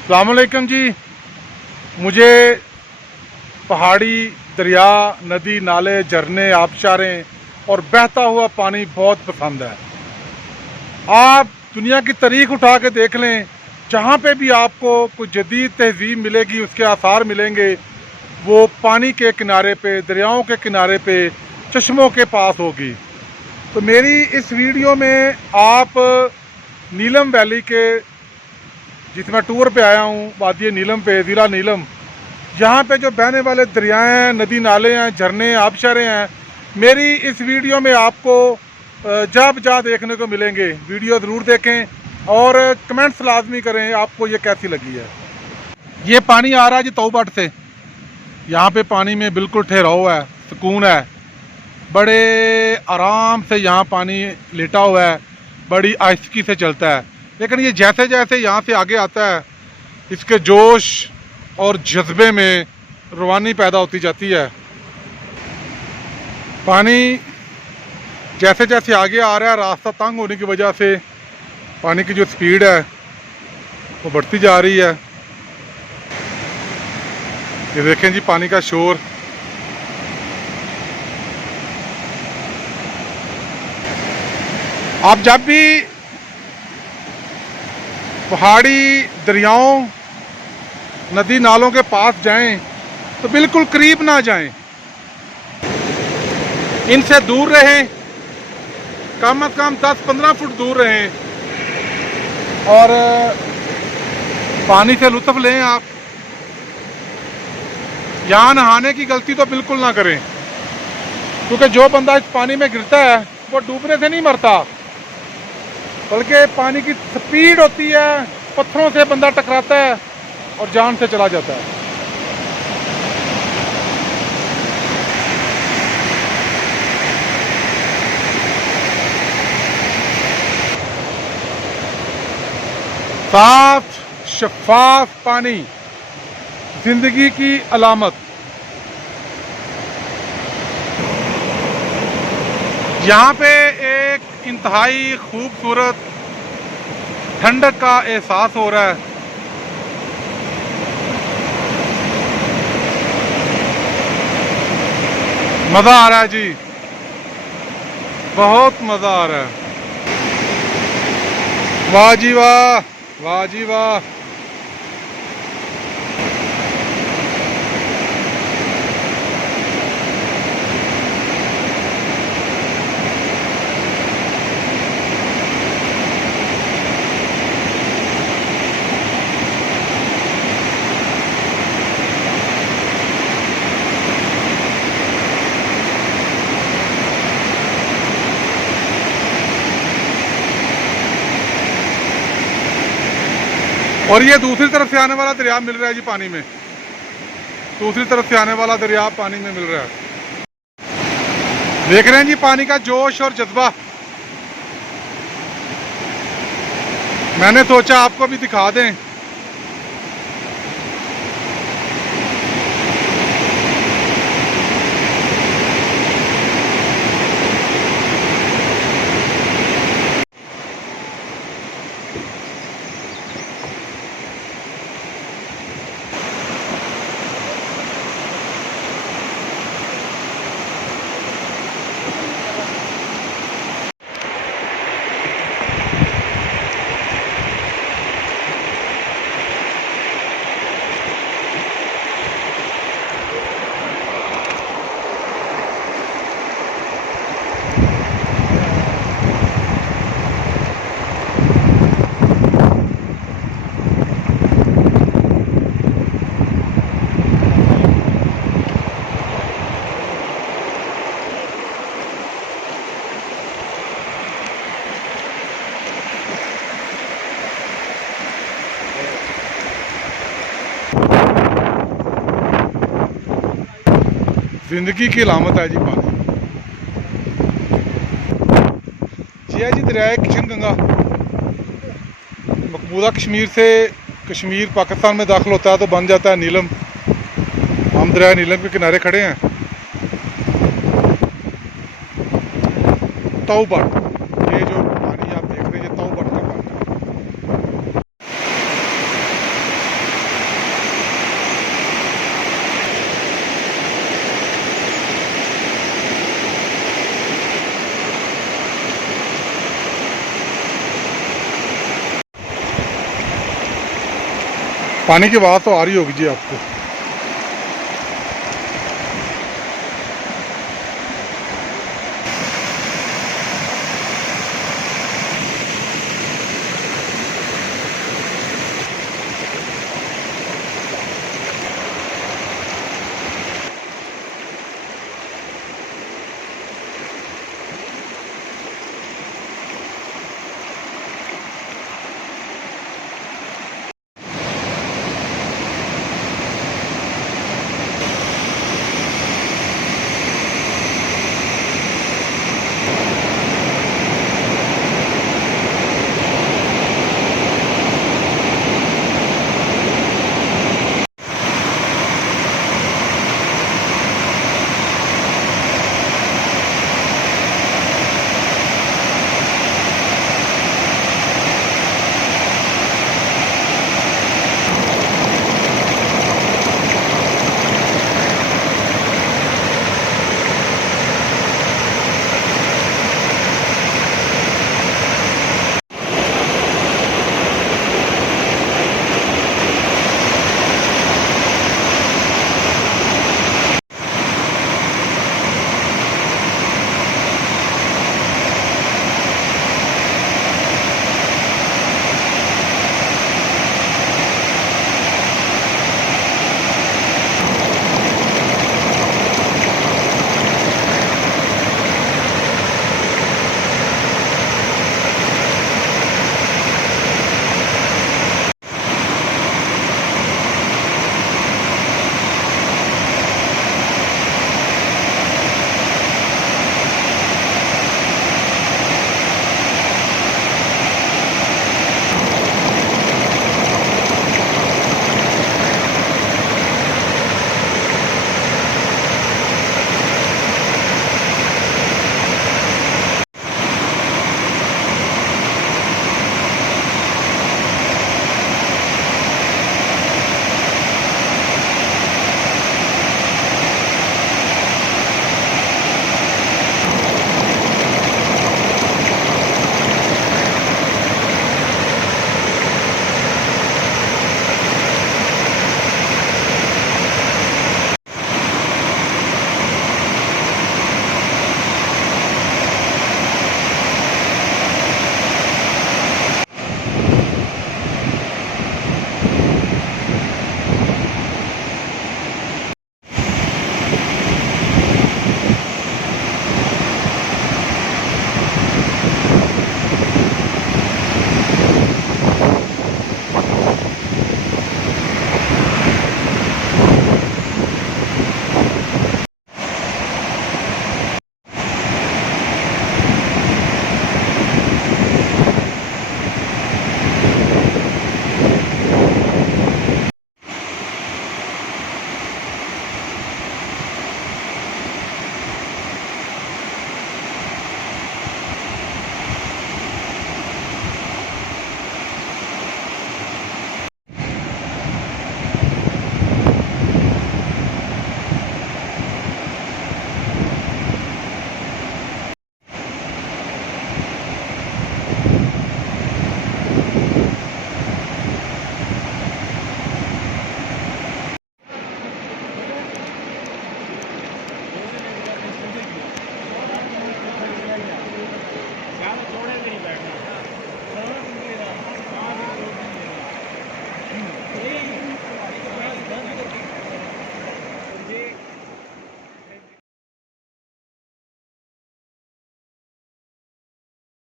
अस्सलामुअलैकुम जी। मुझे पहाड़ी, दरिया, नदी, नाले, झरने, आबशारें और बहता हुआ पानी बहुत पसंद है। आप दुनिया की तारीख उठा के देख लें, जहाँ पे भी आपको कोई जदीद तहजीब मिलेगी, उसके आसार मिलेंगे, वो पानी के किनारे पे, दरियाओं के किनारे पे, चश्मों के पास होगी। तो मेरी इस वीडियो में आप नीलम वैली के, जिस मैं टूर पे आया हूँ, वादी नीलम पे, ज़िला नीलम, यहाँ पे जो बहने वाले दरियाएँ हैं, नदी नाले हैं, झरने, आबशारें हैं, मेरी इस वीडियो में आपको जा बजा देखने को मिलेंगे। वीडियो ज़रूर देखें और कमेंट्स लाजमी करें आपको ये कैसी लगी है। ये पानी आ रहा है जी तौबट से। यहाँ पे पानी में बिल्कुल ठहराव है, सुकून है, बड़े आराम से यहाँ पानी लेटा हुआ है, बड़ी आहिस्ती से चलता है। लेकिन ये जैसे जैसे यहाँ से आगे आता है, इसके जोश और जज्बे में रवानी पैदा होती जाती है। पानी जैसे जैसे आगे आ रहा है, रास्ता तंग होने की वजह से पानी की जो स्पीड है वो बढ़ती जा रही है। ये देखें जी पानी का शोर। आप जब भी पहाड़ी, दरियाओं, नदी नालों के पास जाएं तो बिल्कुल करीब ना जाएं, इनसे दूर रहें, कम से कम 10-15 फुट दूर रहें और पानी से लुत्फ़ लें। आप यहाँ नहाने की गलती तो बिल्कुल ना करें, क्योंकि जो बंदा इस पानी में गिरता है वो डूबने से नहीं मरता, बल्कि पानी की स्पीड होती है, पत्थरों से बंदा टकराता है और जान से चला जाता है। साफ शफाफ पानी जिंदगी की अलामत। यहाँ पे एक इंतहाई खूबसूरत ठंडक का एहसास हो रहा है। मज़ा आ रहा है जी, बहुत मज़ा आ रहा है। वाह जी वाह, वाह जी वाह। और ये दूसरी तरफ से आने वाला दरिया मिल रहा है जी पानी में, दूसरी तरफ से आने वाला दरिया पानी में मिल रहा है। देख रहे हैं जी पानी का जोश और जज्बा। मैंने सोचा आपको भी दिखा दें। जिंदगी की अलामत है जी पानी। जी है जी दरियाए किशन गंगा मकबूजा कश्मीर से, कश्मीर पाकिस्तान में दाखिल होता है तो बन जाता है नीलम। हम दरिया नीलम के किनारे खड़े हैं। तौबट, ये जो पानी आप देख रहे हैं ये तौबट का पानी है। पानी की आवाज़ तो आ रही होगी जी आपको।